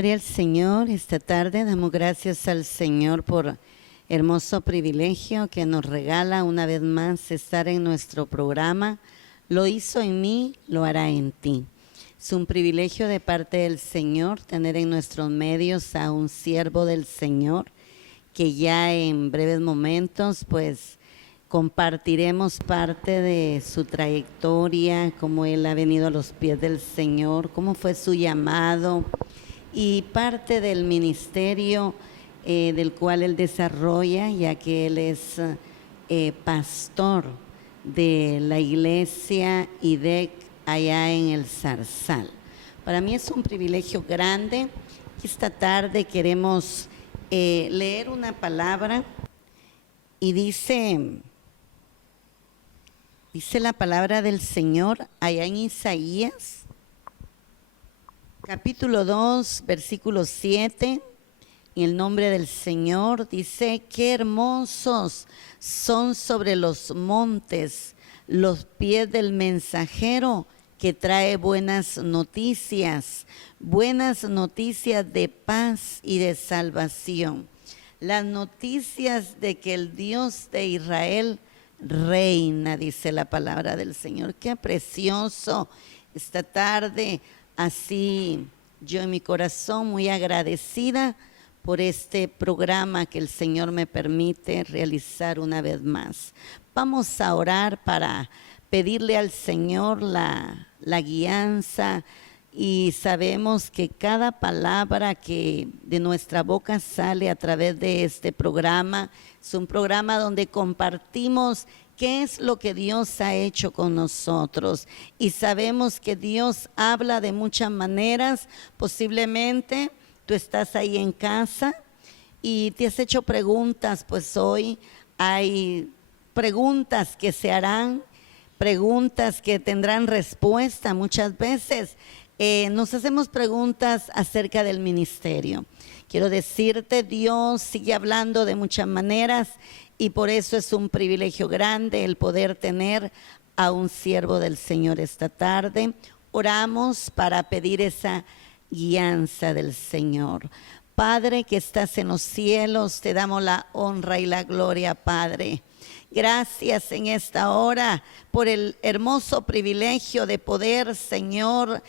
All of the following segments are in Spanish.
Gloria al Señor. Esta tarde damos gracias al Señor por hermoso privilegio que nos regala una vez más estar en nuestro programa. Lo hizo en mí, lo hará en ti. Es un privilegio de parte del Señor tener en nuestros medios a un siervo del Señor que ya en breves momentos pues compartiremos parte de su trayectoria, cómo él ha venido a los pies del Señor, cómo fue su llamado y parte del ministerio del cual él desarrolla, ya que él es pastor de la iglesia IDEC allá en el Zarzal. Para mí es un privilegio grande. Esta tarde queremos leer una palabra y dice la palabra del Señor allá en Isaías, capítulo 2, versículo 7, en el nombre del Señor, dice: qué hermosos son sobre los montes los pies del mensajero que trae buenas noticias de paz y de salvación. Las noticias de que el Dios de Israel reina, dice la palabra del Señor. Qué precioso esta tarde, así yo en mi corazón muy agradecida por este programa que el Señor me permite realizar una vez más. Vamos a orar para pedirle al Señor la guianza, y sabemos que cada palabra que de nuestra boca sale a través de este programa es un programa donde compartimos qué es lo que Dios ha hecho con nosotros, y sabemos que Dios habla de muchas maneras. Posiblemente tú estás ahí en casa y te has hecho preguntas, pues hoy hay preguntas que se harán, preguntas que tendrán respuesta. Muchas veces nos hacemos preguntas acerca del ministerio. Quiero decirte, Dios sigue hablando de muchas maneras, y por eso es un privilegio grande el poder tener a un siervo del Señor esta tarde. Oramos para pedir esa guianza del Señor. Padre que estás en los cielos, te damos la honra y la gloria, Padre. Gracias en esta hora por el hermoso privilegio de poder, Señor,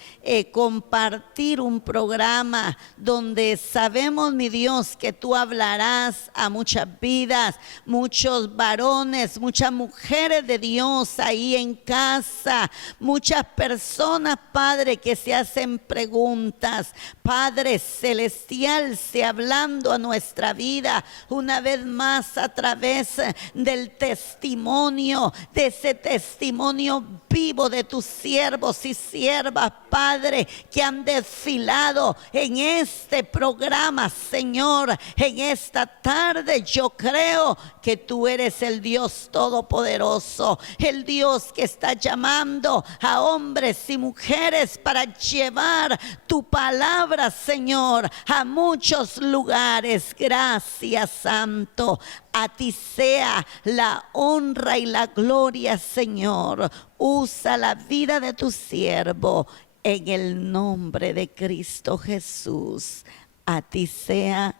compartir un programa donde sabemos, mi Dios, que tú hablarás a muchas vidas, muchos varones, muchas mujeres de Dios ahí en casa, muchas personas, Padre, que se hacen preguntas. Padre celestial, sea hablando a nuestra vida una vez más a través del testimonio, de ese testimonio vivo de tus siervos y siervas, Padre, que han desfilado en este programa, Señor. En esta tarde yo creo que tú eres el Dios todopoderoso, el Dios que está llamando a hombres y mujeres para llevar tu palabra, Señor, a muchos lugares. Gracias, Santo. A ti sea la honra y la gloria, Señor. Usa la vida de tu siervo en el nombre de Cristo Jesús. A ti sea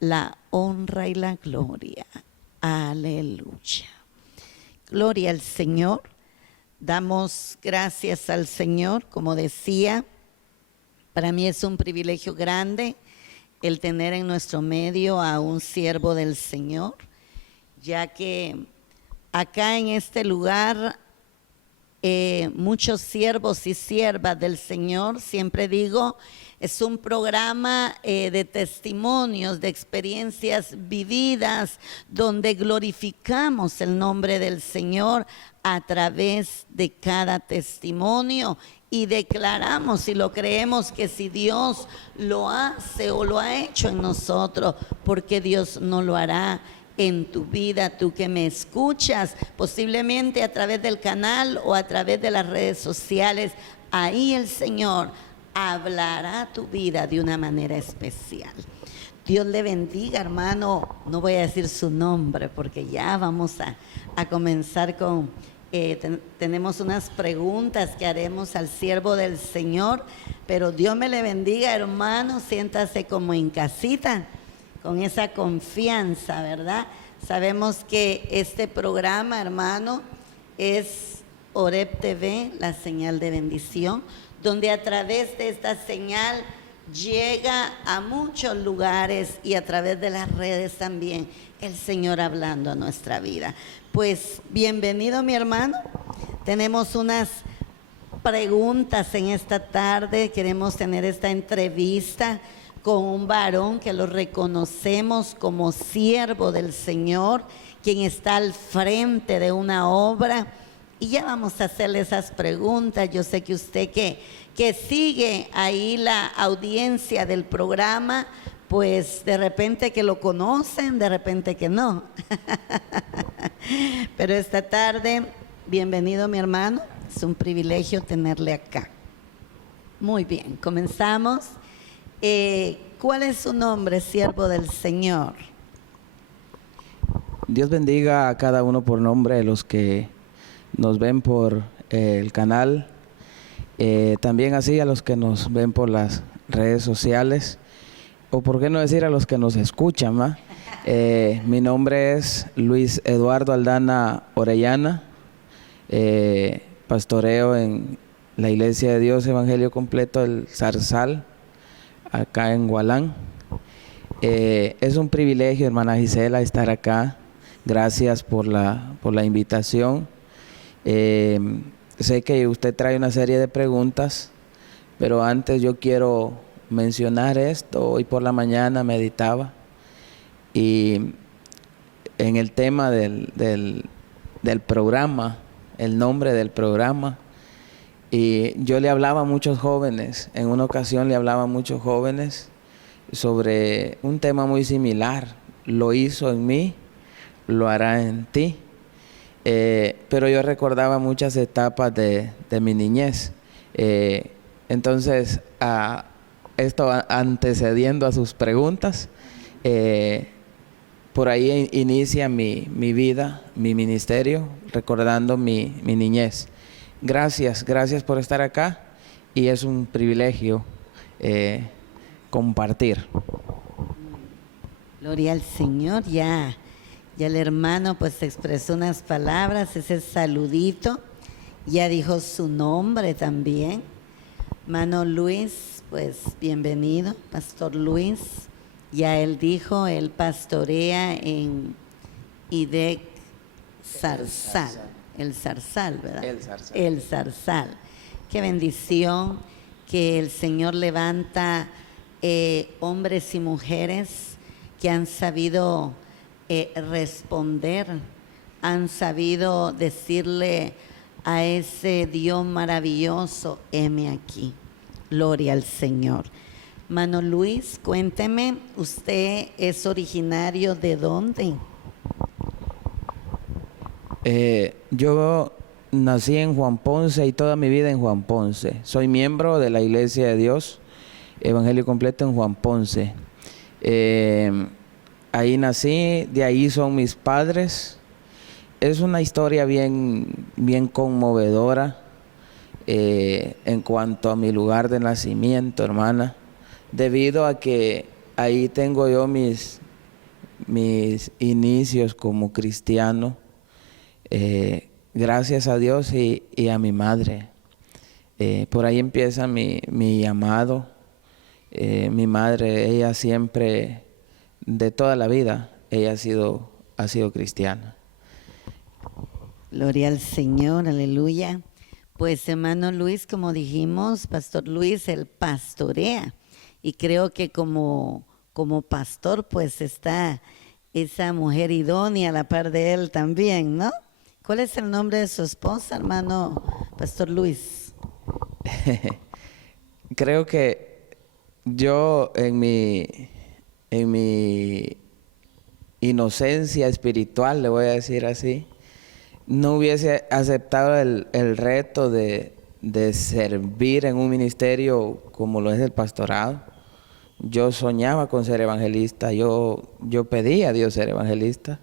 la honra y la gloria. Aleluya. Gloria al Señor. Damos gracias al Señor. Como decía, para mí es un privilegio grande el tener en nuestro medio a un siervo del Señor, ya que acá en este lugar muchos siervos y siervas del Señor, siempre digo, es un programa de testimonios, de experiencias vividas, donde glorificamos el nombre del Señor a través de cada testimonio, y declaramos y lo creemos que si Dios lo hace o lo ha hecho en nosotros, porque Dios no lo hará en tu vida, tú que me escuchas, posiblemente a través del canal o a través de las redes sociales. Ahí el Señor hablará a tu vida de una manera especial. Dios le bendiga, hermano. No voy a decir su nombre porque ya vamos a comenzar con tenemos unas preguntas que haremos al siervo del Señor, pero Dios me le bendiga, hermano, siéntase como en casita, con esa confianza, ¿verdad? Sabemos que este programa, hermano, es Oreb TV, la señal de bendición, donde a través de esta señal llega a muchos lugares y a través de las redes también el Señor hablando a nuestra vida. Pues bienvenido, mi hermano. Tenemos unas preguntas en esta tarde. Queremos tener esta entrevista con un varón que lo reconocemos como siervo del Señor, quien está al frente de una obra. Y ya vamos a hacerle esas preguntas. Yo sé que usted que sigue ahí la audiencia del programa, pues de repente que lo conocen, de repente que no. Pero esta tarde, bienvenido, mi hermano. Es un privilegio tenerle acá. Muy bien, comenzamos. ¿Cuál es su nombre, siervo del Señor? Dios bendiga a cada uno por nombre, los que nos ven por el canal, también así a los que nos ven por las redes sociales, o por qué no decir a los que nos escuchan, ¿va? Mi nombre es Luis Eduardo Aldana Orellana, pastoreo en la Iglesia de Dios Evangelio Completo del Zarzal, acá en Gualán. Es un privilegio, hermana Gisela, estar acá. Gracias por la invitación. Sé que usted trae una serie de preguntas, pero antes yo quiero mencionar esto. Hoy por la mañana meditaba y en el tema del programa, el nombre del programa, y yo le hablaba a muchos jóvenes, en una ocasión le hablaba a muchos jóvenes sobre un tema muy similar. Lo hizo en mí, lo hará en ti. Pero yo recordaba muchas etapas de mi niñez. Entonces, esto antecediendo a sus preguntas, por ahí inicia mi vida, mi ministerio, recordando mi niñez. Gracias por estar acá, y es un privilegio compartir. Gloria al Señor. Ya el hermano pues expresó unas palabras, ese saludito, ya dijo su nombre también. Hermano Luis, pues bienvenido, Pastor Luis. Ya él dijo, él pastorea en IDEC Zarzal, el Zarzal, ¿verdad? El Zarzal. Qué bendición que el Señor levanta hombres y mujeres que han sabido responder, han sabido decirle a ese Dios maravilloso, heme aquí. Gloria al Señor. Mano Luis, cuénteme, ¿usted es originario de dónde? Yo nací en Juan Ponce y toda mi vida en Juan Ponce. Soy miembro de la Iglesia de Dios Evangelio Completo en Juan Ponce. Ahí nací, de ahí son mis padres. Es una historia bien conmovedora en cuanto a mi lugar de nacimiento, hermana, debido a que ahí tengo yo mis inicios como cristiano, gracias a Dios y a mi madre. Por ahí empieza mi llamado. Mi madre, ella siempre, de toda la vida, ella ha sido cristiana. Gloria al Señor, aleluya. Pues hermano Luis, como dijimos, Pastor Luis, él pastorea. Y creo que como pastor, pues está esa mujer idónea a la par de él también, ¿no? ¿Cuál es el nombre de su esposa, hermano Pastor Luis? Creo que yo en mi inocencia espiritual, le voy a decir así, no hubiese aceptado el reto de servir en un ministerio como lo es el pastorado. Yo soñaba con ser evangelista, yo pedía a Dios ser evangelista.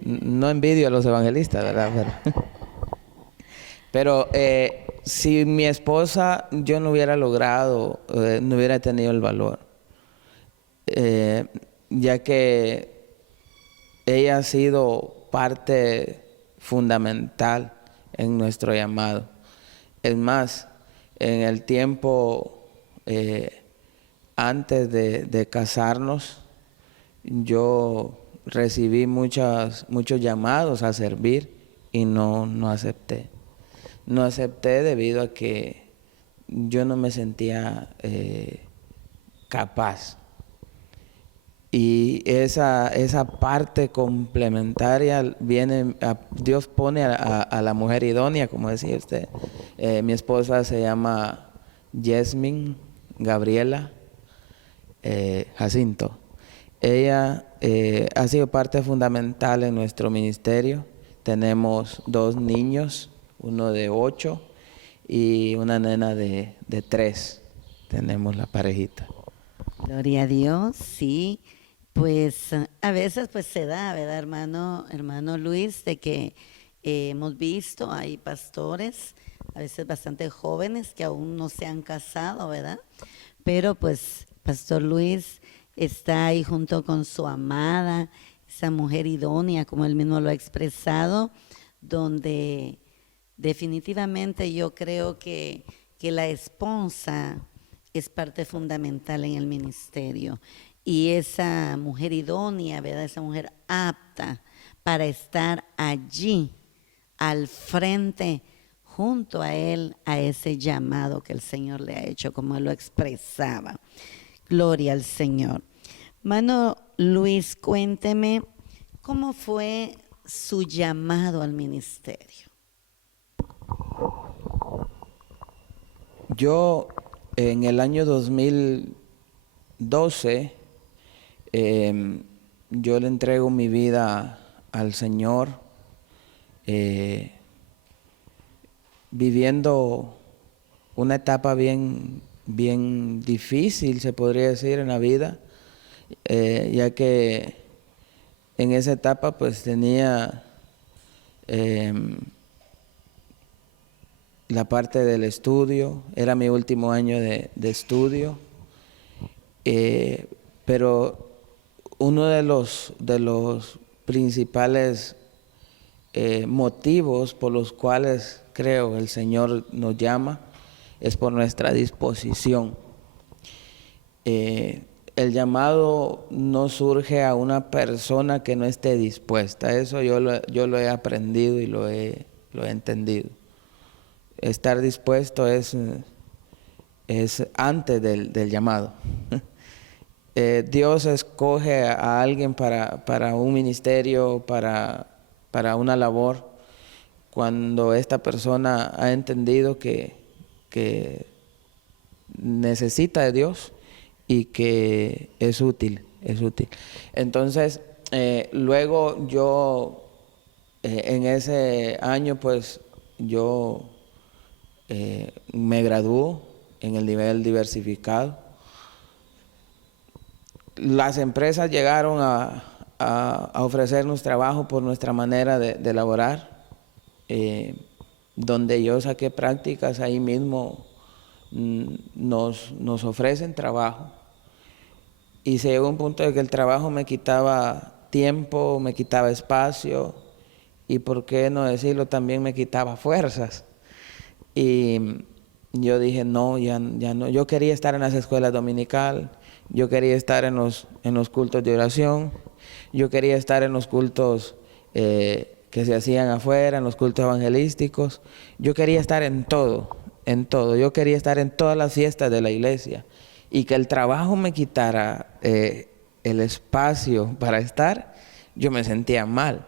No envidio a los evangelistas, ¿verdad? Pero si mi esposa, yo no hubiera logrado, no hubiera tenido el valor, ya que ella ha sido parte fundamental en nuestro llamado. Es más, en el tiempo antes de casarnos, yo recibí muchos llamados a servir y no acepté. No acepté debido a que yo no me sentía capaz. Y esa parte complementaria Dios pone a la mujer idónea, como decía usted. Mi esposa se llama Yasmin Gabriela Jacinto. Ella ha sido parte fundamental en nuestro ministerio. Tenemos 2 niños, uno de 8 y una nena de 3. Tenemos la parejita. Gloria a Dios, sí. Pues a veces pues se da, ¿verdad, hermano Luis? De que hemos visto, hay pastores, a veces bastante jóvenes que aún no se han casado, ¿verdad? Pero pues Pastor Luis está ahí junto con su amada, esa mujer idónea, como él mismo lo ha expresado, donde definitivamente yo creo que la esposa es parte fundamental en el ministerio. Y esa mujer idónea, ¿verdad? Esa mujer apta para estar allí, al frente, junto a él, a ese llamado que el Señor le ha hecho, como él lo expresaba. Gloria al Señor. Hermano Luis, cuénteme, ¿cómo fue su llamado al ministerio? Yo en el año 2012, yo le entrego mi vida al Señor, viviendo una etapa bien difícil, se podría decir, en la vida, ya que en esa etapa pues tenía la parte del estudio, era mi último año de estudio, pero uno de los principales motivos por los cuales creo el Señor nos llama es por nuestra disposición. El llamado no surge a una persona que no esté dispuesta. Eso yo lo he aprendido y lo he entendido. Estar dispuesto es antes del llamado. Dios escoge a alguien para un ministerio, para una labor, cuando esta persona ha entendido que necesita de Dios y que es útil. Entonces, luego yo, en ese año, pues, yo me graduó en el nivel diversificado. Las empresas llegaron a ofrecernos trabajo por nuestra manera de laborar, donde yo saqué prácticas, ahí mismo nos ofrecen trabajo. Y se llegó a un punto de que el trabajo me quitaba tiempo, me quitaba espacio y, por qué no decirlo, también me quitaba fuerzas. Y yo dije, no, ya no. Yo quería estar en las escuelas dominicales, yo quería estar en los cultos de oración, yo quería estar en los cultos que se hacían afuera, en los cultos evangelísticos. Yo quería estar en todo. Yo quería estar en todas las fiestas de la iglesia. Y que el trabajo me quitara el espacio para estar, yo me sentía mal.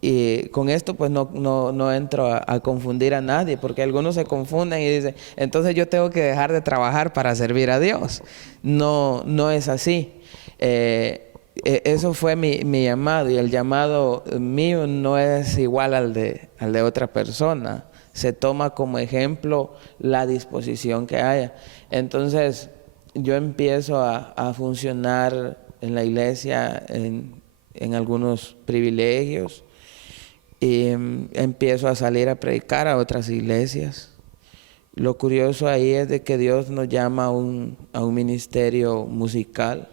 Y con esto pues no entro a confundir a nadie, porque algunos se confunden y dicen, entonces yo tengo que dejar de trabajar para servir a Dios. No es así. Eso fue mi llamado, y el llamado mío no es igual al de otra persona. Se toma como ejemplo la disposición que haya. Entonces yo empiezo a funcionar en la iglesia en algunos privilegios, y empiezo a salir a predicar a otras iglesias. Lo curioso ahí es de que Dios nos llama a un ministerio musical.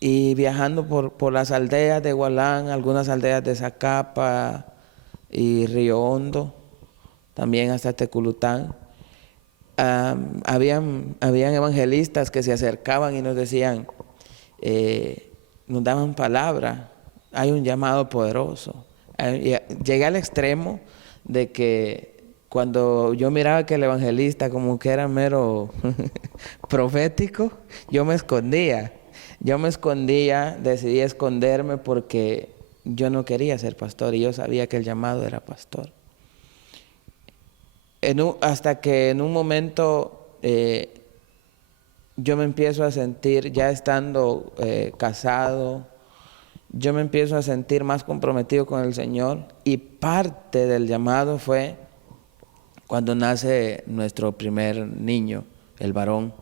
Y viajando por las aldeas de Hualán, algunas aldeas de Zacapa y Río Hondo, también hasta Teculután, habían evangelistas que se acercaban y nos decían, nos daban palabra, hay un llamado poderoso. Llegué al extremo de que cuando yo miraba que el evangelista como que era mero profético, yo me escondía. Decidí esconderme porque yo no quería ser pastor y yo sabía que el llamado era pastor. Hasta que en un momento yo me empiezo a sentir, ya estando casado, yo me empiezo a sentir más comprometido con el Señor, y parte del llamado fue cuando nace nuestro primer niño, el varón,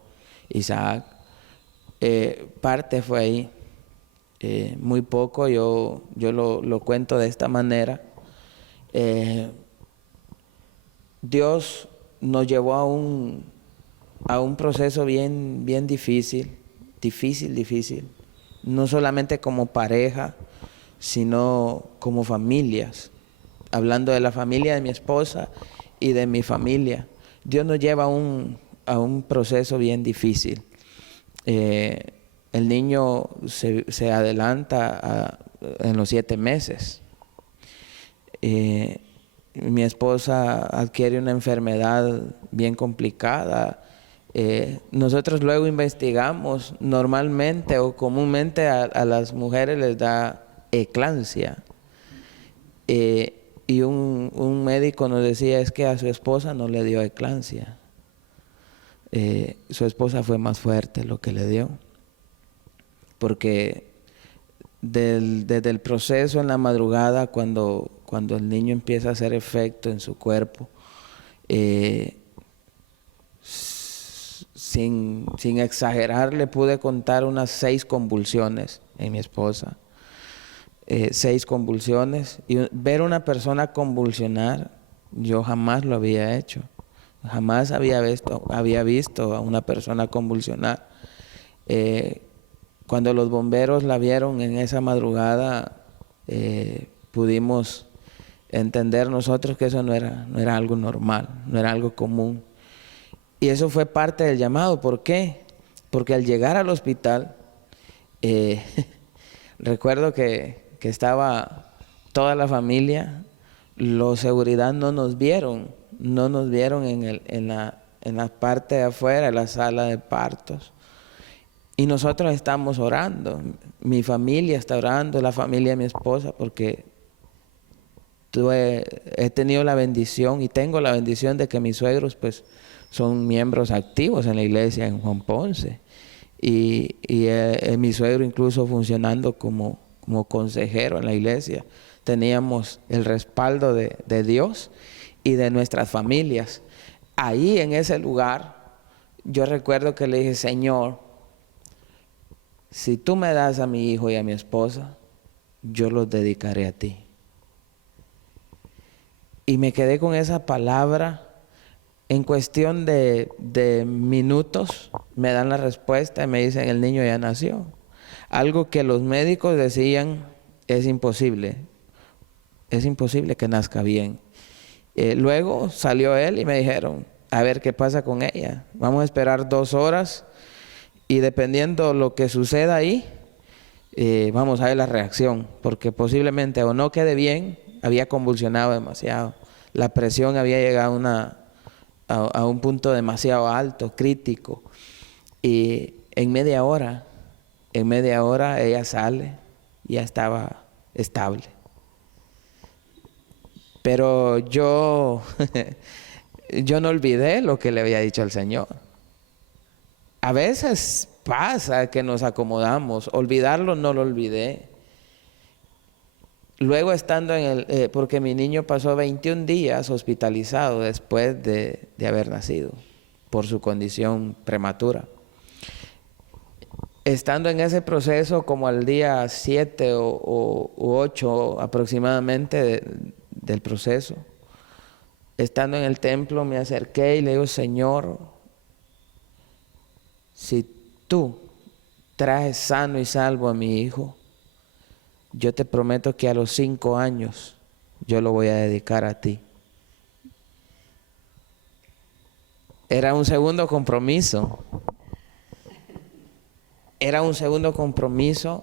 Isaac. Parte fue ahí. Muy poco, yo lo cuento de esta manera. Dios nos llevó a un proceso bien difícil, no solamente como pareja, sino como familias. Hablando de la familia de mi esposa y de mi familia, Dios nos lleva a un proceso bien difícil. El niño se adelanta en los 7 meses. Mi esposa adquiere una enfermedad bien complicada. Nosotros luego investigamos, normalmente o comúnmente a las mujeres les da eclampsia. Y un médico nos decía, es que a su esposa no le dio eclampsia. Su esposa fue más fuerte lo que le dio, porque desde el proceso en la madrugada, cuando el niño empieza a hacer efecto en su cuerpo, sin exagerar, le pude contar unas 6 convulsiones en mi esposa. 6 convulsiones, y ver una persona convulsionar, yo jamás lo había hecho. Jamás había visto a una persona convulsionar. Cuando los bomberos la vieron en esa madrugada, pudimos entender nosotros que eso no era algo normal, no era algo común. Y eso fue parte del llamado. ¿Por qué? Porque al llegar al hospital, recuerdo que estaba toda la familia, los seguridad no nos vieron en la parte de afuera, en la sala de partos. Y nosotros estamos orando, mi familia está orando, la familia de mi esposa, porque he tenido la bendición y tengo la bendición de que mis suegros pues son miembros activos en la iglesia en Juan Ponce. Y mi suegro incluso funcionando como consejero en la iglesia. Teníamos el respaldo de Dios y de nuestras familias. Ahí en ese lugar, yo recuerdo que le dije, Señor, si tú me das a mi hijo y a mi esposa, yo los dedicaré a ti. Y me quedé con esa palabra. En cuestión de minutos me dan la respuesta y me dicen, el niño ya nació. Algo que los médicos decían, es imposible que nazca bien. Luego salió él y me dijeron, a ver qué pasa con ella. Vamos a esperar 2 horas y dependiendo lo que suceda ahí, vamos a ver la reacción, porque posiblemente o no quede bien, había convulsionado demasiado. La presión había llegado a un punto demasiado alto, crítico. Y en media hora ella sale, ya estaba estable. Pero yo no olvidé lo que le había dicho al Señor. A veces pasa que nos acomodamos, olvidarlo no lo olvidé. Luego estando porque mi niño pasó 21 días hospitalizado después de haber nacido por su condición prematura. estando en ese proceso, como al día 7 u 8 aproximadamente del proceso, estando en el templo, me acerqué y le digo: Señor, si tú traes sano y salvo a mi hijo, yo te prometo que a los 5 años yo lo voy a dedicar a ti. Era un segundo compromiso. Era un segundo compromiso,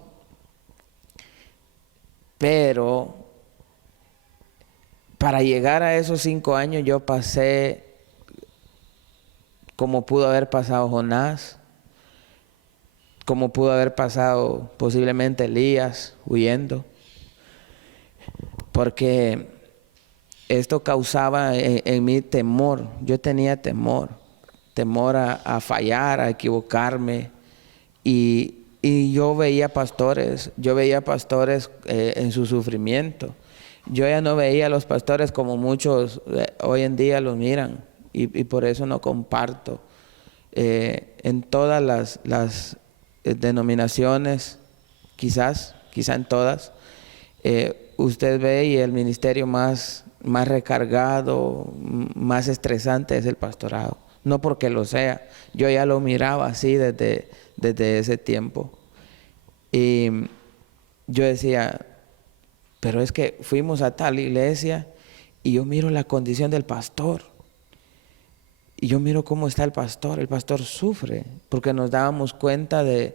pero para llegar a esos 5 años yo pasé como pudo haber pasado Jonás, como pudo haber pasado posiblemente Elías huyendo, porque esto causaba en mí temor. Yo tenía temor a fallar, a equivocarme. Y yo veía pastores en su sufrimiento. Yo ya no veía a los pastores como muchos hoy en día los miran, y por eso no comparto. En todas las denominaciones, quizá en todas, usted ve y el ministerio más recargado, más estresante es el pastorado. No porque lo sea, yo ya lo miraba así desde ese tiempo. Y yo decía, pero es que fuimos a tal iglesia y yo miro la condición del pastor. Y yo miro cómo está el pastor sufre, porque nos dábamos cuenta de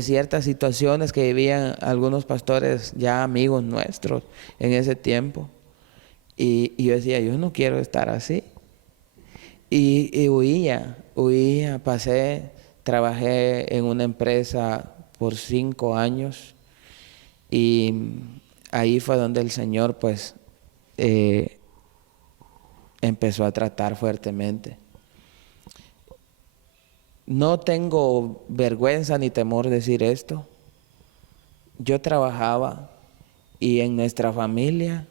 ciertas situaciones que vivían algunos pastores ya amigos nuestros en ese tiempo. Y yo decía, yo no quiero estar así. Y huía, trabajé en una empresa por 5 años, y ahí fue donde el Señor pues empezó a tratar fuertemente. No tengo vergüenza ni temor de decir esto. Yo trabajaba y en nuestra familia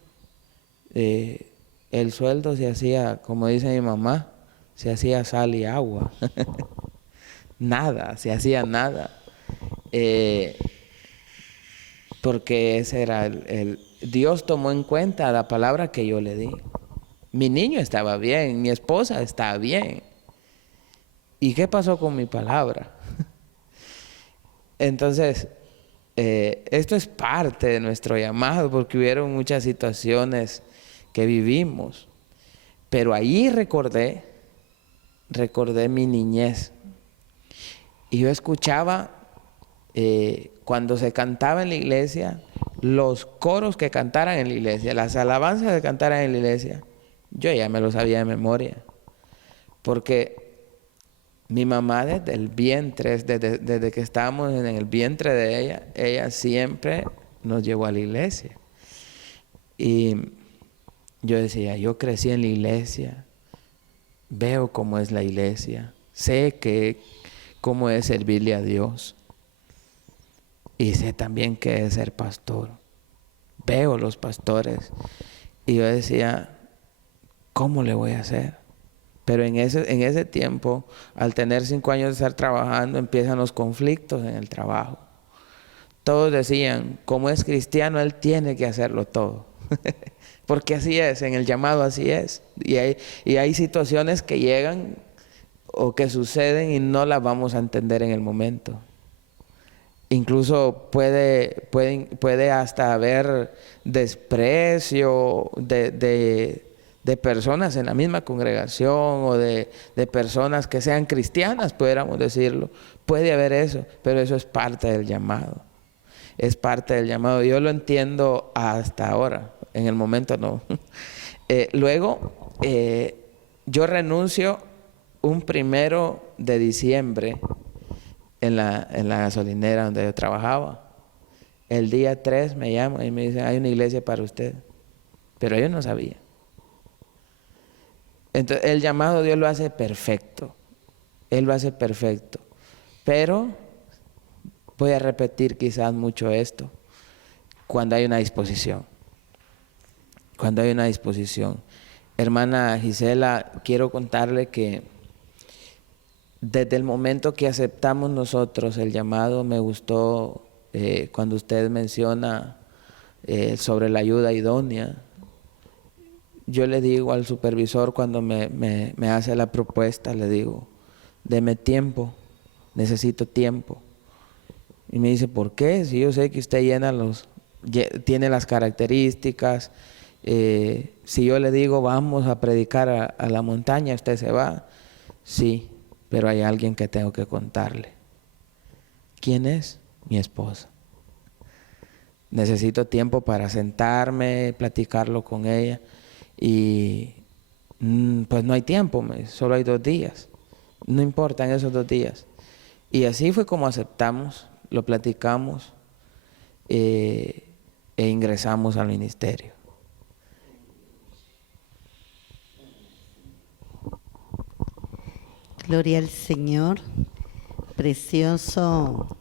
el sueldo se hacía, como dice mi mamá, se hacía sal y agua. Nada, se hacía nada. Porque ese era Dios tomó en cuenta la palabra que yo le di. Mi niño estaba bien, mi esposa estaba bien. ¿Y qué pasó con mi palabra? Entonces, esto es parte de nuestro llamado, porque hubieron muchas situaciones que vivimos. Pero ahí recordé mi niñez. Y yo escuchaba cuando se cantaba en la iglesia, los coros que cantaran en la iglesia, las alabanzas que cantaran en la iglesia, yo ya me lo sabía de memoria. Porque mi mamá desde el vientre, desde que estábamos en el vientre de ella siempre nos llevó a la iglesia. Y yo decía, yo crecí en la iglesia, veo cómo es la iglesia, sé cómo es servirle a Dios. Y sé también qué es ser pastor. Veo los pastores. Y yo decía, ¿cómo le voy a hacer? Pero en ese tiempo, al tener 5 años de estar trabajando, empiezan los conflictos en el trabajo. Todos decían, como es cristiano, él tiene que hacerlo todo. Porque así es, en el llamado así es. Y hay situaciones que llegan o que suceden y no las vamos a entender en el momento. Incluso puede hasta haber desprecio de personas en la misma congregación, o de personas que sean cristianas, pudiéramos decirlo. Puede haber eso, pero eso es parte del llamado. Es parte del llamado. Yo lo entiendo hasta ahora, en el momento no. Luego, yo renuncio un 1 de diciembre en la gasolinera donde yo trabajaba. El día 3 me llaman y me dicen, hay una iglesia para usted. Pero yo no sabía. Entonces, el llamado Dios lo hace perfecto. Él lo hace perfecto. Pero voy a repetir quizás mucho esto. Cuando hay una disposición. Cuando hay una disposición. Hermana Gisela, quiero contarle que desde el momento que aceptamos nosotros el llamado, me gustó cuando usted menciona sobre la ayuda idónea. Yo le digo al supervisor cuando me hace la propuesta, le digo, deme tiempo, necesito tiempo. Y me dice, ¿por qué? Si yo sé que usted tiene las características. Si yo le digo, vamos a predicar a la montaña, ¿usted se va? Sí, pero hay alguien que tengo que contarle. ¿Quién es? Mi esposa. Necesito tiempo para sentarme, platicarlo con ella. Y pues no hay tiempo, solo hay 2 días. No importa en esos 2 días. Y así fue como aceptamos, lo platicamos e ingresamos al ministerio. Gloria al Señor. Precioso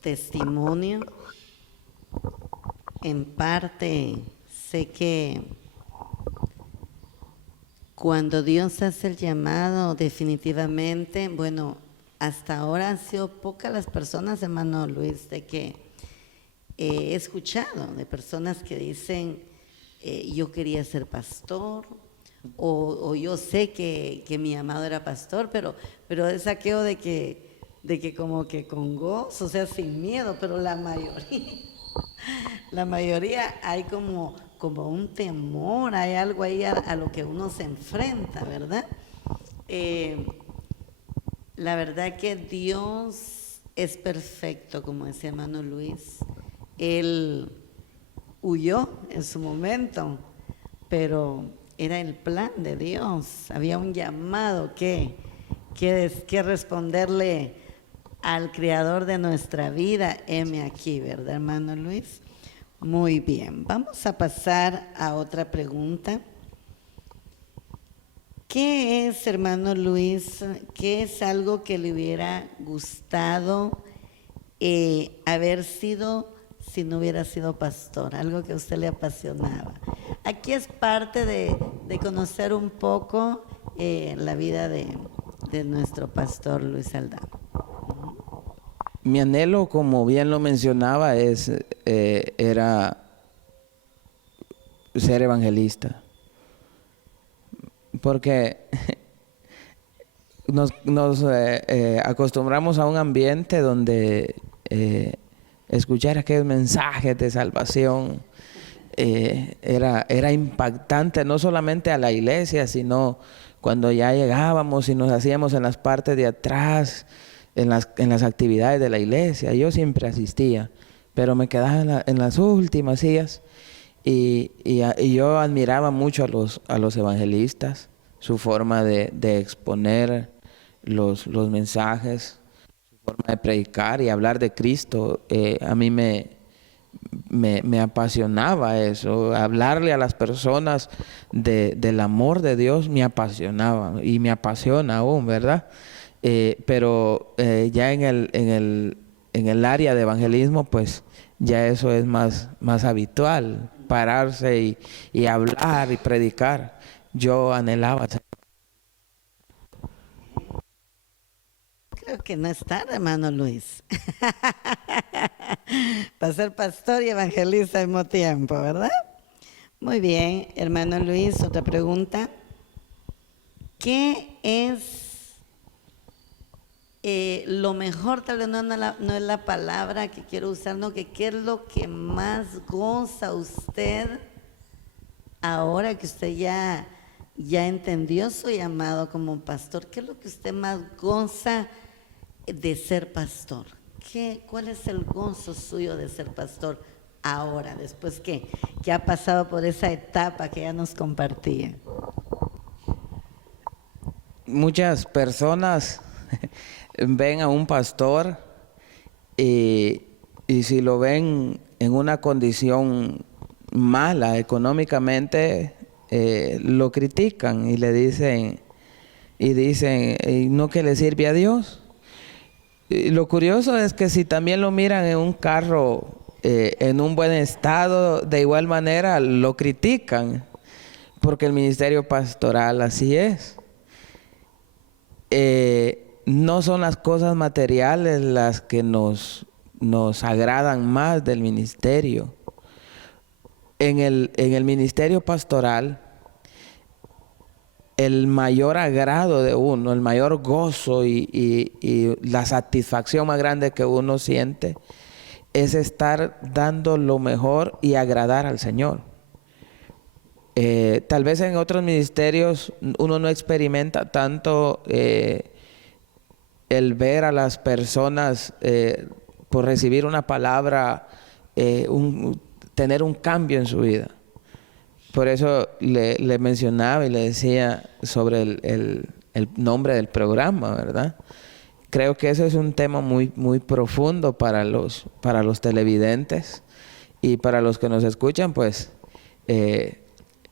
testimonio. En parte sé que cuando Dios hace el llamado, definitivamente, bueno, hasta ahora han sido pocas las personas, hermano Luis, de que he escuchado, de personas que dicen, yo quería ser pastor, o yo sé que mi amado era pastor, pero es aquello de que como que con gozo, o sea, sin miedo, pero la mayoría hay como un temor, hay algo ahí a lo que uno se enfrenta, ¿verdad? La verdad que Dios es perfecto, como decía hermano Luis. Él huyó en su momento, pero era el plan de Dios. Había un llamado que responderle al Creador de nuestra vida. Heme aquí, ¿verdad, hermano Luis? Muy bien, vamos a pasar a otra pregunta. ¿Qué es, hermano Luis, qué es algo que le hubiera gustado haber sido si no hubiera sido pastor? Algo que a usted le apasionaba. Aquí es parte de conocer un poco la vida de nuestro pastor Luis Aldama. Mi anhelo, como bien lo mencionaba, era ser evangelista. Porque nos acostumbramos a un ambiente donde escuchar aquellos mensajes de salvación era impactante, no solamente a la iglesia, sino cuando ya llegábamos y nos hacíamos en las partes de atrás, en las actividades de la iglesia. Yo siempre asistía, pero me quedaba en las últimas sillas. Y yo admiraba mucho a los evangelistas, su forma de exponer los mensajes, su forma de predicar y hablar de Cristo. A mí me apasionaba eso, hablarle a las personas del amor de Dios me apasionaba y me apasiona aún, ¿verdad? Pero ya en el área de evangelismo, pues ya eso es más habitual, pararse y hablar y predicar. Yo anhelaba. Creo que no es tarde, hermano Luis. Para ser pastor y evangelista al mismo tiempo, ¿verdad? Muy bien, hermano Luis, otra pregunta. ¿Qué es lo mejor? Tal vez no es la palabra que quiero usar, no, que qué es lo que más goza usted ahora que usted ya entendió su llamado como pastor? ¿Qué es lo que usted más goza de ser pastor? ¿Cuál es el gozo suyo de ser pastor ahora, después que ha pasado por esa etapa que ya nos compartía? Muchas personas ven a un pastor y si lo ven en una condición mala económicamente, lo critican y dicen, ¿no que le sirve a Dios? Y lo curioso es que si también lo miran en un carro en un buen estado, de igual manera lo critican, porque el ministerio pastoral así es. no son las cosas materiales las que nos agradan más del ministerio. En el ministerio pastoral, el mayor agrado de uno, el mayor gozo y la satisfacción más grande que uno siente es estar dando lo mejor y agradar al Señor. Tal vez en otros ministerios uno no experimenta tanto el ver a las personas por recibir una palabra, tener un cambio en su vida. Por eso le mencionaba y le decía sobre el nombre del programa, ¿verdad? Creo que eso es un tema muy, muy profundo para los televidentes y para los que nos escuchan, pues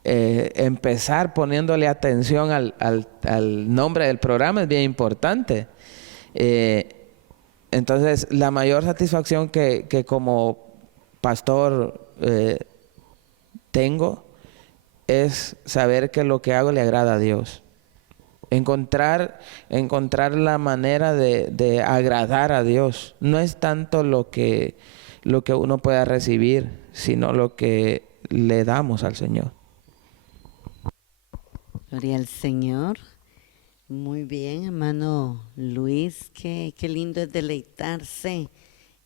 empezar poniéndole atención al nombre del programa es bien importante. Entonces, la mayor satisfacción que como pastor tengo es saber que lo que hago le agrada a Dios. Encontrar la manera de agradar a Dios. No es tanto lo que uno pueda recibir, sino lo que le damos al Señor. Gloria al Señor. Muy bien, hermano Luis. Qué lindo es deleitarse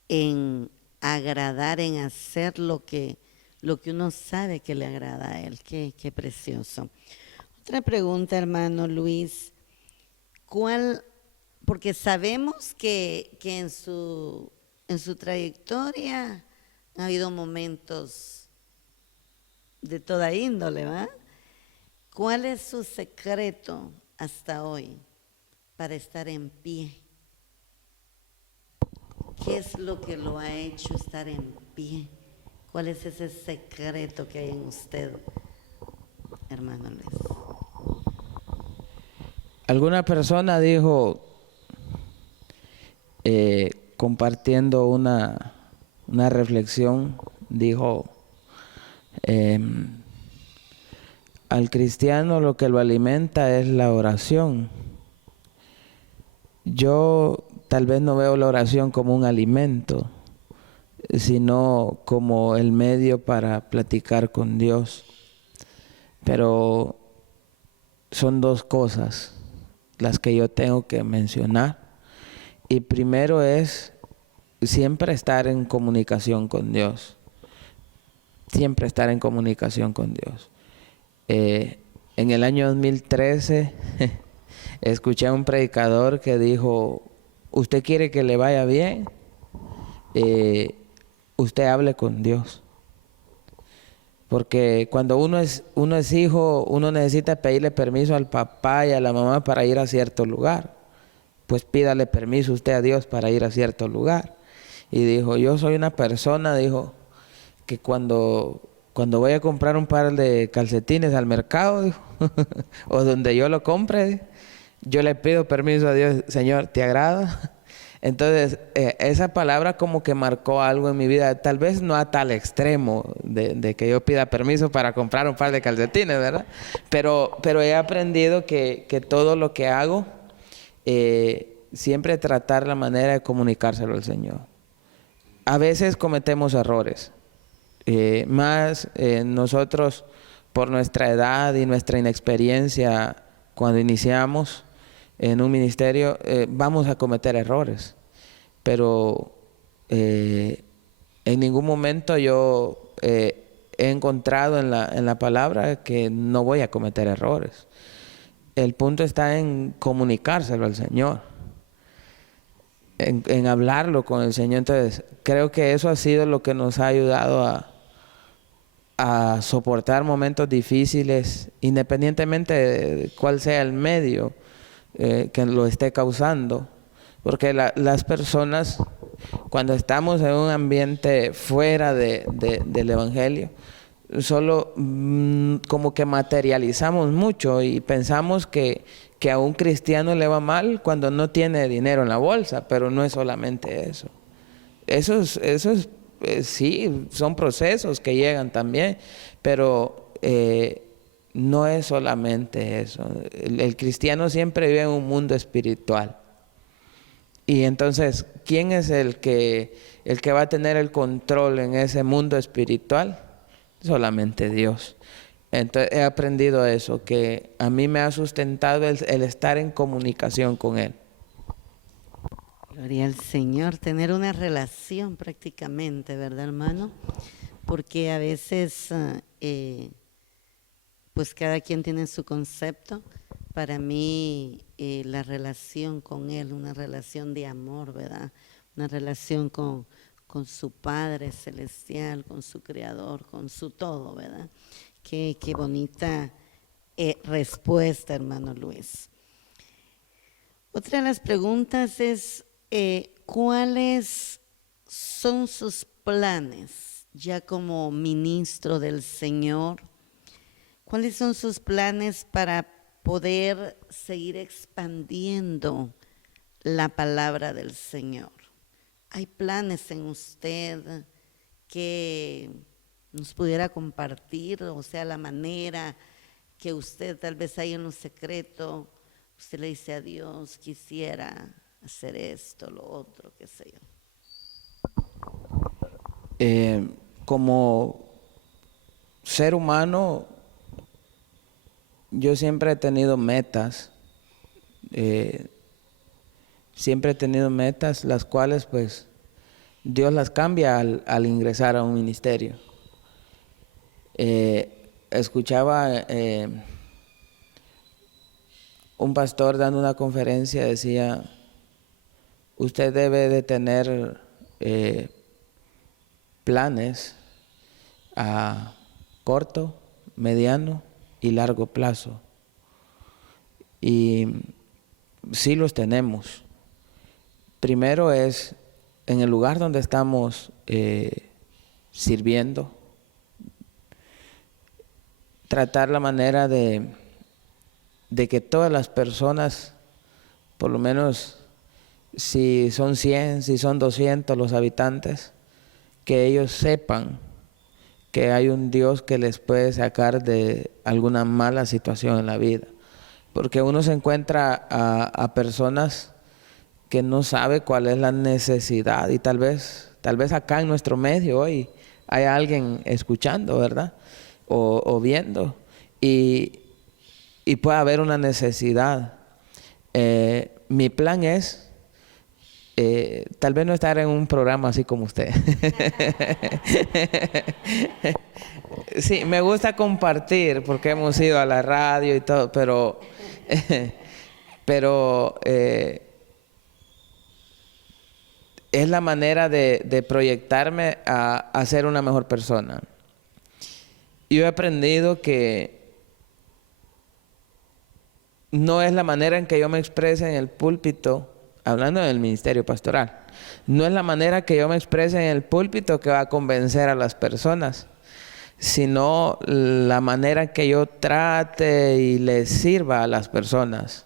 en agradar, en hacer lo que uno sabe que le agrada a Él. Qué precioso. Otra pregunta, hermano Luis. Porque sabemos que en su trayectoria ha habido momentos de toda índole, ¿va? ¿Cuál es su secreto hasta hoy para estar en pie? ¿Qué es lo que lo ha hecho estar en pie? ¿Cuál es ese secreto que hay en usted, hermano Luis? Alguna persona dijo, compartiendo una reflexión, dijo, al cristiano lo que lo alimenta es la oración. Yo tal vez no veo la oración como un alimento, sino como el medio para platicar con Dios. Pero son dos cosas las que yo tengo que mencionar. Y primero es siempre estar en comunicación con Dios. Siempre estar en comunicación con Dios. En el año 2013 escuché a un predicador que dijo, ¿usted quiere que le vaya bien? Usted hable con Dios. Porque cuando uno es hijo, uno necesita pedirle permiso al papá y a la mamá para ir a cierto lugar. Pues pídale permiso usted a Dios para ir a cierto lugar. Y dijo, yo soy una persona, dijo, que cuando voy a comprar un par de calcetines al mercado, dijo, o donde yo lo compre, yo le pido permiso a Dios, Señor, ¿te agrada? Entonces, esa palabra como que marcó algo en mi vida, tal vez no a tal extremo de que yo pida permiso para comprar un par de calcetines, ¿verdad? Pero he aprendido que todo lo que hago, siempre tratar la manera de comunicárselo al Señor. A veces cometemos errores, nosotros por nuestra edad y nuestra inexperiencia cuando iniciamos en un ministerio, vamos a cometer errores, pero en ningún momento yo he encontrado en la palabra que no voy a cometer errores. El punto está en comunicárselo al Señor, en hablarlo con el Señor. Entonces, creo que eso ha sido lo que nos ha ayudado a soportar momentos difíciles, independientemente de cuál sea el medio que lo esté causando, porque las personas, cuando estamos en un ambiente fuera del Evangelio, solo como que materializamos mucho y pensamos que a un cristiano le va mal cuando no tiene dinero en la bolsa, pero no es solamente eso. Eso es sí, son procesos que llegan también, pero no es solamente eso. El cristiano siempre vive en un mundo espiritual. Y entonces, ¿quién es el que va a tener el control en ese mundo espiritual? Solamente Dios. Entonces he aprendido eso, que a mí me ha sustentado el estar en comunicación con Él. Gloria al Señor, tener una relación prácticamente, ¿verdad, hermano? Porque a veces, pues cada quien tiene su concepto. Para mí, la relación con Él, una relación de amor, ¿verdad? Una relación con su Padre Celestial, con su Creador, con su todo, ¿verdad? Qué bonita respuesta, hermano Luis. Otra de las preguntas es, ¿cuáles son sus planes ya como ministro del Señor? ¿Cuáles son sus planes para poder seguir expandiendo la palabra del Señor? ¿Hay planes en usted que nos pudiera compartir? O sea, la manera que usted tal vez ahí en lo secreto, usted le dice a Dios, quisiera hacer esto, lo otro, qué sé yo. Como ser humano, yo siempre he tenido metas. Siempre he tenido metas, las cuales pues Dios las cambia al ingresar a un ministerio. Escuchaba un pastor dando una conferencia, decía, usted debe de tener planes a corto, mediano y largo plazo. Y sí los tenemos. Primero es en el lugar donde estamos sirviendo, tratar la manera de que todas las personas, por lo menos si son 100, si son 200 los habitantes, que ellos sepan que hay un Dios que les puede sacar de alguna mala situación en la vida. Porque uno se encuentra a personas que no sabe cuál es la necesidad, y tal vez acá en nuestro medio hoy hay alguien escuchando, ¿verdad? O viendo, y puede haber una necesidad. Mi plan es tal vez no estar en un programa así como usted. Sí, me gusta compartir porque hemos ido a la radio y todo, pero es la manera de proyectarme a ser una mejor persona. Yo he aprendido que no es la manera en que yo me exprese en el púlpito, hablando del ministerio pastoral, no es la manera que yo me exprese en el púlpito que va a convencer a las personas, sino la manera en que yo trate y les sirva a las personas.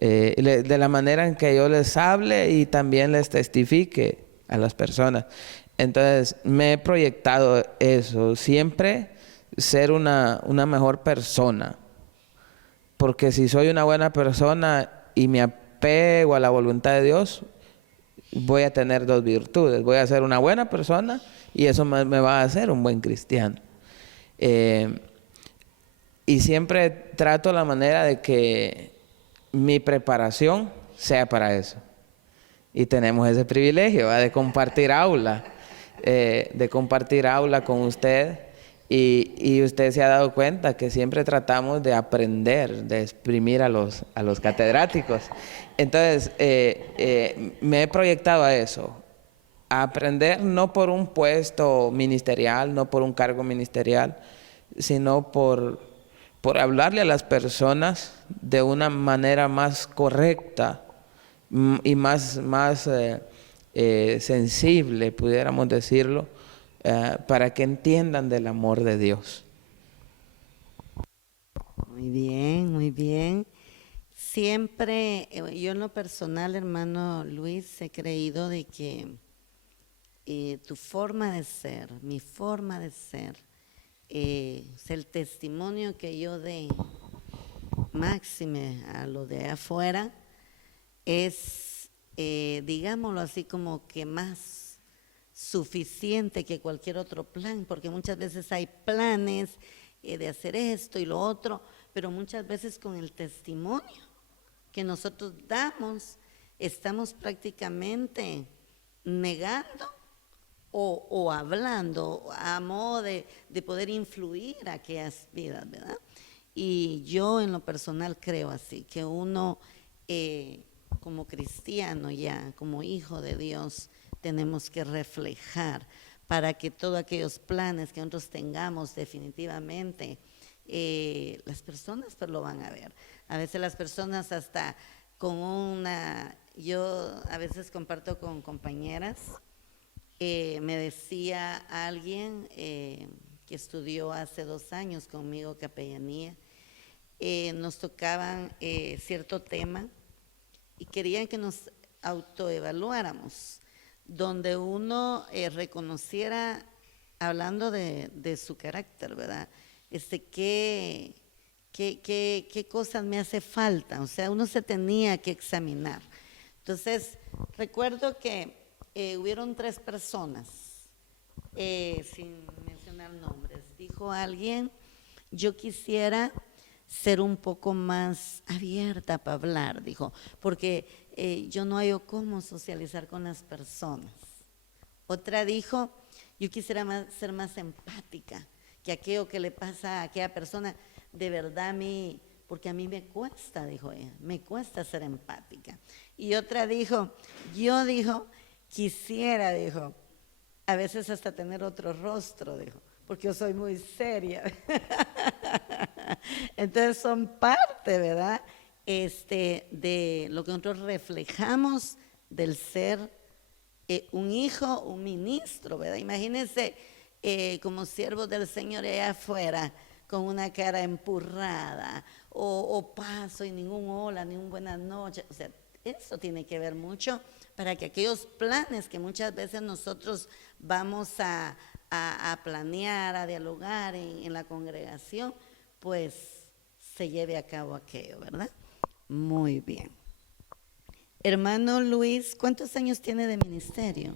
De la manera en que yo les hable y también les testifique a las personas. Entonces me he proyectado eso, siempre ser una mejor persona, porque si soy una buena persona y me apego a la voluntad de Dios, voy a tener dos virtudes: voy a ser una buena persona y eso me va a hacer un buen cristiano. Y siempre trato la manera de que mi preparación sea para eso. Y tenemos ese privilegio, ¿verdad?, de compartir aula con usted. Y usted se ha dado cuenta que siempre tratamos de aprender, de exprimir a los catedráticos. Entonces, me he proyectado a eso, a aprender no por un puesto ministerial, no por un cargo ministerial, sino por hablarle a las personas de una manera más correcta y más sensible, pudiéramos decirlo, para que entiendan del amor de Dios. Muy bien, muy bien. Siempre, yo en lo personal, hermano Luis, he creído de que tu forma de ser, mi forma de ser, es el testimonio que yo dé, máxime a lo de afuera, es digámoslo así, como que más suficiente que cualquier otro plan, porque muchas veces hay planes de hacer esto y lo otro, pero muchas veces con el testimonio que nosotros damos, estamos prácticamente negando o hablando a modo de poder influir a aquellas vidas, ¿verdad? Y yo en lo personal creo así, que uno como cristiano ya, como hijo de Dios, tenemos que reflejar para que todos aquellos planes que nosotros tengamos definitivamente, las personas pues lo van a ver. A veces las personas hasta con yo a veces comparto con compañeras, me decía alguien que estudió hace 2 años conmigo capellanía, nos tocaban cierto tema y querían que nos autoevaluáramos, donde uno reconociera, hablando de su carácter, ¿verdad? ¿Qué cosas me hace falta? O sea, uno se tenía que examinar. Entonces, recuerdo que hubieron 3 personas, sin mencionar nombres. Dijo alguien, yo quisiera ser un poco más abierta para hablar, dijo, porque yo no hallo cómo socializar con las personas. Otra dijo, yo quisiera ser más empática, que aquello que le pasa a aquella persona, de verdad a mí, porque a mí me cuesta, dijo ella, me cuesta ser empática. Y otra dijo, quisiera, dijo, a veces hasta tener otro rostro, dijo, porque yo soy muy seria. Entonces son parte, ¿verdad? De lo que nosotros reflejamos del ser un hijo, un ministro, ¿verdad? Imagínense como siervos del Señor allá afuera, con una cara empurrada, o paso y ningún hola, ni un buenas noches. O sea, eso tiene que ver mucho para que aquellos planes que muchas veces nosotros vamos a planear, a dialogar en la congregación, pues se lleve a cabo aquello, ¿verdad? Muy bien. Hermano Luis, ¿cuántos años tiene de ministerio?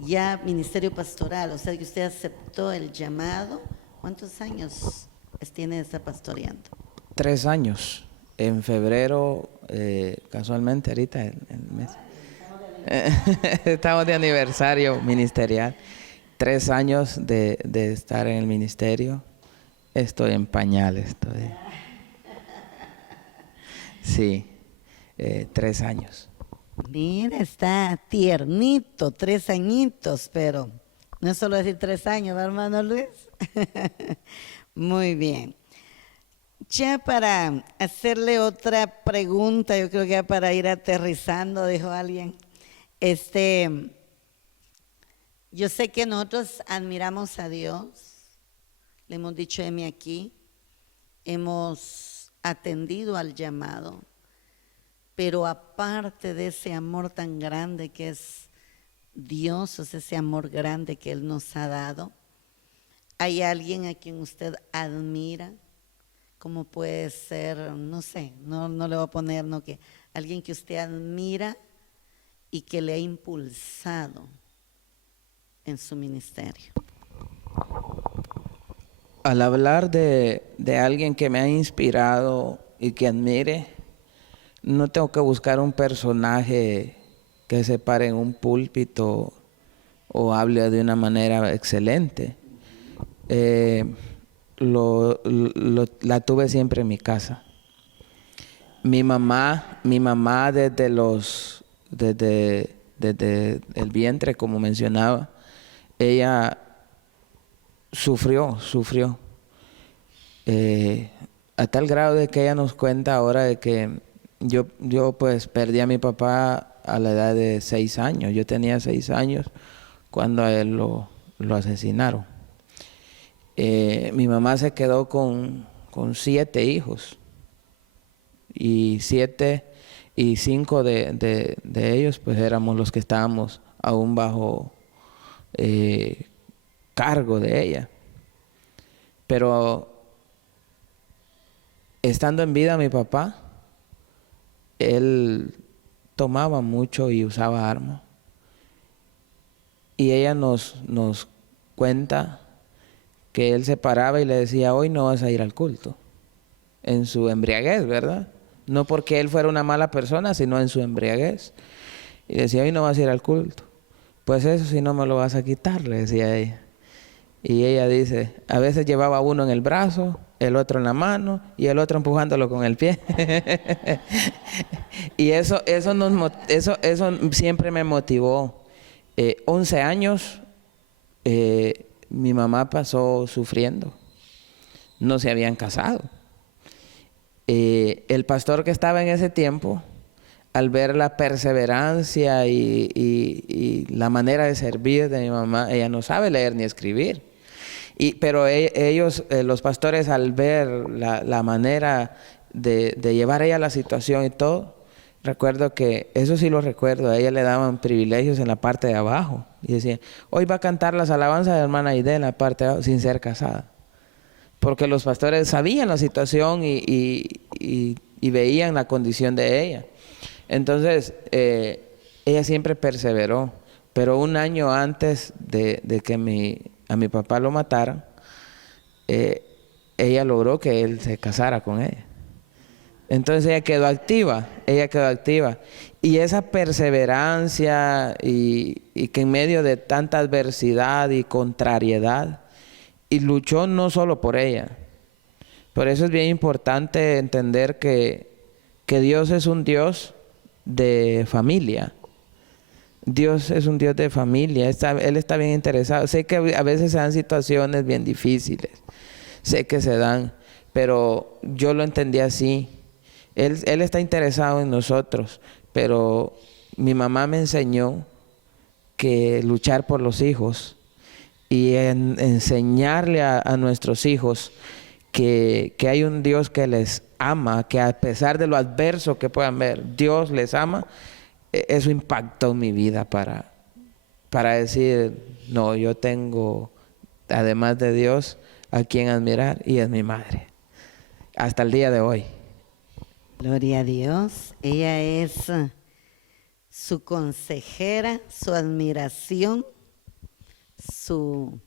Ya ministerio pastoral, o sea que usted aceptó el llamado. ¿Cuántos años tiene de estar pastoreando? 3 años. En febrero, casualmente ahorita, el mes. Estamos de aniversario ministerial. 3 años de estar en el ministerio. Estoy en pañales todavía. Sí, 3 años. Mira, está tiernito, 3 añitos, pero no es solo decir 3 años, ¿verdad, hermano Luis? Muy bien. Ya para hacerle otra pregunta, yo creo que ya para ir aterrizando, dijo alguien, yo sé que nosotros admiramos a Dios, le hemos dicho Emi aquí, hemos atendido al llamado, pero aparte de ese amor tan grande que es Dios, o sea, ese amor grande que Él nos ha dado, ¿hay alguien a quien usted admira? Como puede ser, no sé, no le voy a poner, no, que alguien que usted admira y que le ha impulsado en su ministerio. Al hablar de alguien que me ha inspirado y que admire, no tengo que buscar un personaje que se pare en un púlpito o hable de una manera excelente. La tuve siempre en mi casa. Mi mamá desde el vientre, como mencionaba, ella sufrió, a tal grado de que ella nos cuenta ahora de que yo pues perdí a mi papá a la edad de 6 años. Yo tenía 6 años cuando a él lo asesinaron. Mi mamá se quedó con 7 hijos y 5 de ellos pues éramos los que estábamos aún bajo cargo de ella. Pero estando en vida mi papá, él tomaba mucho y usaba armas. Y ella nos cuenta que él se paraba y le decía, hoy no vas a ir al culto, en su embriaguez, ¿verdad? No porque él fuera una mala persona, sino en su embriaguez. Y decía, hoy no vas a ir al culto. Pues eso si no me lo vas a quitar, le decía ella. Y ella dice, a veces llevaba uno en el brazo, el otro en la mano y el otro empujándolo con el pie. Y eso siempre me motivó. 11 años mi mamá pasó sufriendo. No se habían casado. El pastor que estaba en ese tiempo, al ver la perseverancia y la manera de servir de mi mamá, ella no sabe leer ni escribir. Pero ellos, los pastores, al ver la manera de llevar ella la situación y todo, recuerdo que, eso sí lo recuerdo, a ella le daban privilegios en la parte de abajo. Y decían, hoy va a cantar las alabanzas de la hermana Aide en la parte de abajo, sin ser casada. Porque los pastores sabían la situación y veían la condición de ella. Entonces, ella siempre perseveró. Pero un año antes de que a mi papá lo mataran, ella logró que él se casara con ella. Entonces ella quedó activa. Y esa perseverancia y que en medio de tanta adversidad y contrariedad, y luchó no solo por ella. Por eso es bien importante entender que Dios es un Dios de familia. Dios es un Dios de familia. Él está bien interesado. Sé que a veces se dan situaciones bien difíciles. Sé que se dan, pero yo lo entendí así. Él está interesado en nosotros, pero mi mamá me enseñó que luchar por los hijos y enseñarle a nuestros hijos que hay un Dios que les ama, que a pesar de lo adverso que puedan ver, Dios les ama. Eso impactó mi vida para decir, no, yo tengo, además de Dios, a quien admirar, y es mi madre, hasta el día de hoy. Gloria a Dios. Ella es su consejera, su admiración, su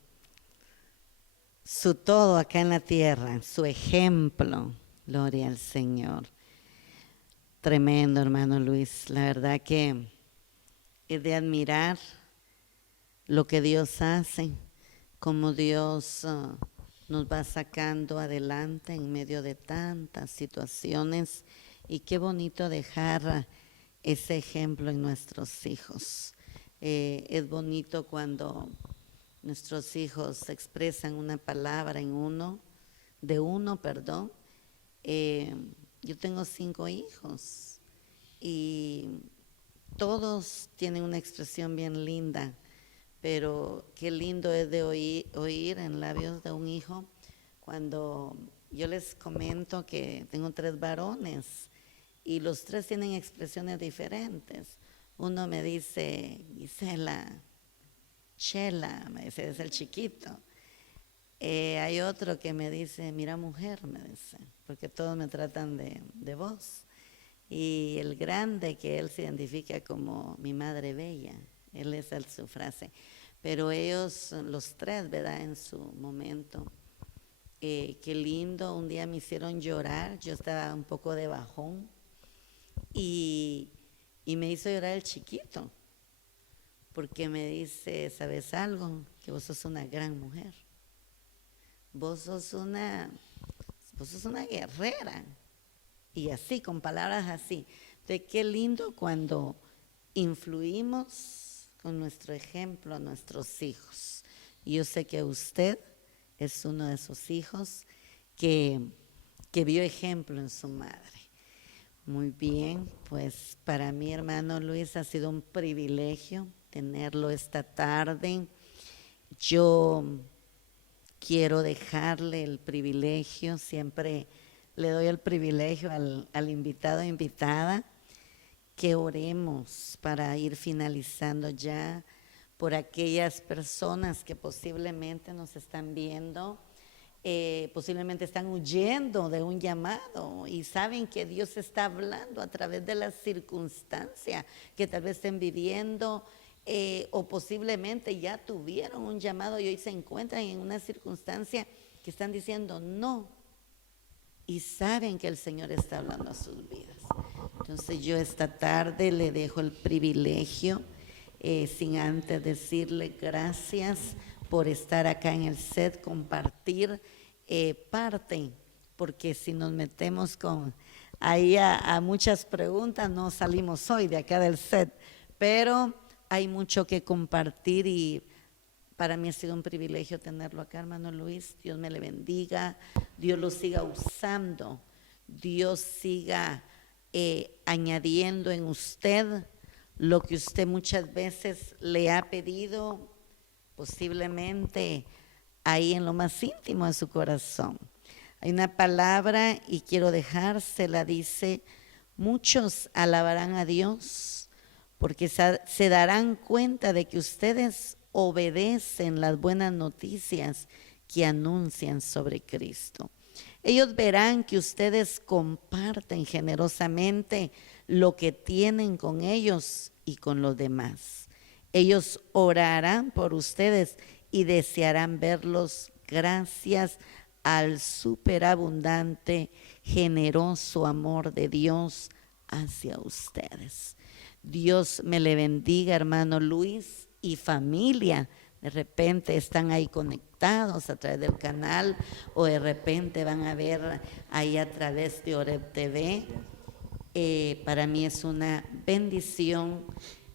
todo acá en la tierra, su ejemplo. Gloria al Señor. Tremendo, hermano Luis. La verdad que es de admirar lo que Dios hace, cómo Dios nos va sacando adelante en medio de tantas situaciones, y qué bonito dejar ese ejemplo en nuestros hijos. Es bonito cuando nuestros hijos expresan una palabra de uno. Yo tengo 5 hijos y todos tienen una expresión bien linda, pero qué lindo es de oír en labios de un hijo cuando yo les comento que tengo 3 varones y los 3 tienen expresiones diferentes. Uno me dice, Gisela, Chela, me dice, es el chiquito. Hay otro que me dice, mira mujer, me dice, porque todos me tratan de vos. Y el grande, que él se identifica como mi madre bella, él es su frase. Pero ellos, los 3, ¿verdad? En su momento, qué lindo, un día me hicieron llorar, yo estaba un poco de bajón y me hizo llorar el chiquito, porque me dice, ¿sabes algo? Que vos sos una gran mujer. Vos sos una guerrera. Y así, con palabras así. Entonces, qué lindo cuando influimos con nuestro ejemplo a nuestros hijos. Y yo sé que usted es uno de esos hijos que vio ejemplo en su madre. Muy bien, pues para mí, hermano Luis, ha sido un privilegio tenerlo esta tarde. Yo quiero dejarle el privilegio, siempre le doy el privilegio al invitado o invitada, que oremos para ir finalizando ya por aquellas personas que posiblemente nos están viendo posiblemente están huyendo de un llamado y saben que Dios está hablando a través de las circunstancias que tal vez estén viviendo, o posiblemente ya tuvieron un llamado y hoy se encuentran en una circunstancia que están diciendo no, y saben que el Señor está hablando a sus vidas. Entonces yo esta tarde le dejo el privilegio, sin antes decirle gracias por estar acá en el set, compartir parte, porque si nos metemos ahí a muchas preguntas, no salimos hoy de acá del set, pero hay mucho que compartir y para mí ha sido un privilegio tenerlo acá, hermano Luis. Dios me le bendiga, Dios lo siga usando, Dios siga añadiendo en usted lo que usted muchas veces le ha pedido, posiblemente ahí en lo más íntimo de su corazón. Hay una palabra y quiero dejársela, dice: muchos alabarán a Dios porque se darán cuenta de que ustedes obedecen las buenas noticias que anuncian sobre Cristo. Ellos verán que ustedes comparten generosamente lo que tienen con ellos y con los demás. Ellos orarán por ustedes y desearán verlos gracias al superabundante, generoso amor de Dios hacia ustedes. Dios me le bendiga, hermano Luis y familia. De repente están ahí conectados a través del canal o de repente van a ver ahí a través de Oreb TV. Para mí es una bendición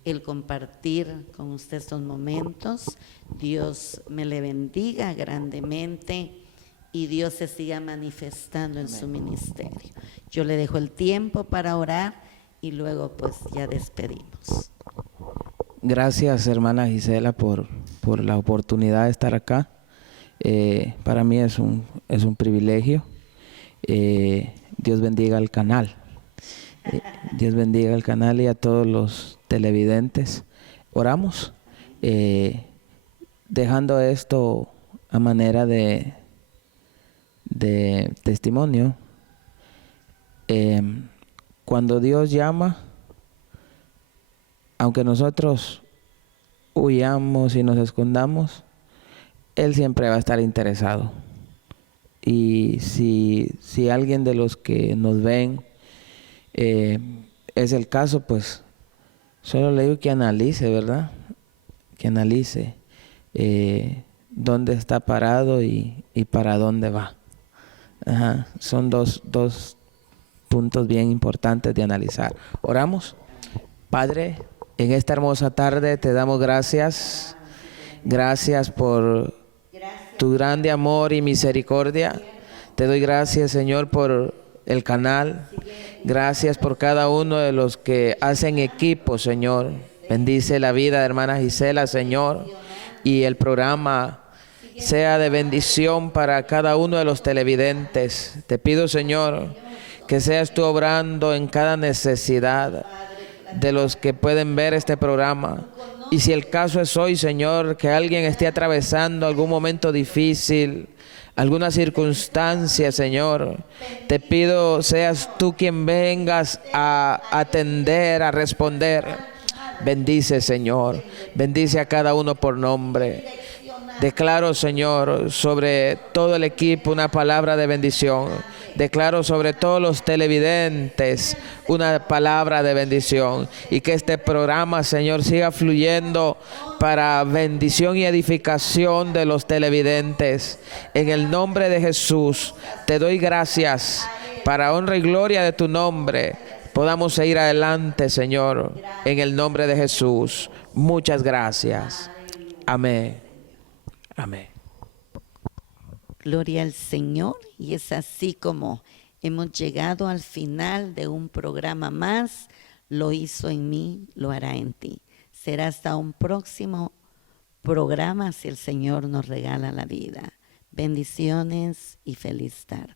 el compartir con usted estos momentos. Dios me le bendiga grandemente y Dios se siga manifestando en su ministerio. Yo le dejo el tiempo para orar y luego pues ya despedimos. Gracias, hermana Gisela, por la oportunidad de estar acá. Para mí es un privilegio. Dios bendiga al canal. Dios bendiga al canal y a todos los televidentes. Oramos, dejando esto a manera de testimonio. Cuando Dios llama, aunque nosotros huyamos y nos escondamos, Él siempre va a estar interesado. Y si alguien de los que nos ven es el caso, pues solo le digo que analice, ¿verdad? Que analice dónde está parado y para dónde va. Ajá. Son dos puntos bien importantes de analizar. Oramos. Padre, en esta hermosa tarde te damos gracias. Gracias por tu grande amor y misericordia. Te doy gracias, Señor, por el canal. Gracias por cada uno de los que hacen equipo, Señor. Bendice la vida de hermana Gisela, Señor, y el programa sea de bendición para cada uno de los televidentes. Te pido, Señor, que seas tú obrando en cada necesidad de los que pueden ver este programa. Y si el caso es hoy, Señor, que alguien esté atravesando algún momento difícil, alguna circunstancia, Señor, te pido seas tú quien vengas a atender, a responder. Bendice, Señor, bendice a cada uno por nombre. Declaro, Señor, sobre todo el equipo una palabra de bendición. Declaro sobre todos los televidentes una palabra de bendición. Y que este programa, Señor, siga fluyendo para bendición y edificación de los televidentes. En el nombre de Jesús, te doy gracias. Para honra y gloria de tu nombre, podamos seguir adelante, Señor. En el nombre de Jesús. Muchas gracias. Amén. Amén. Gloria al Señor, y es así como hemos llegado al final de un programa más. Lo hizo en mí, lo hará en ti. Será hasta un próximo programa si el Señor nos regala la vida. Bendiciones y feliz tarde.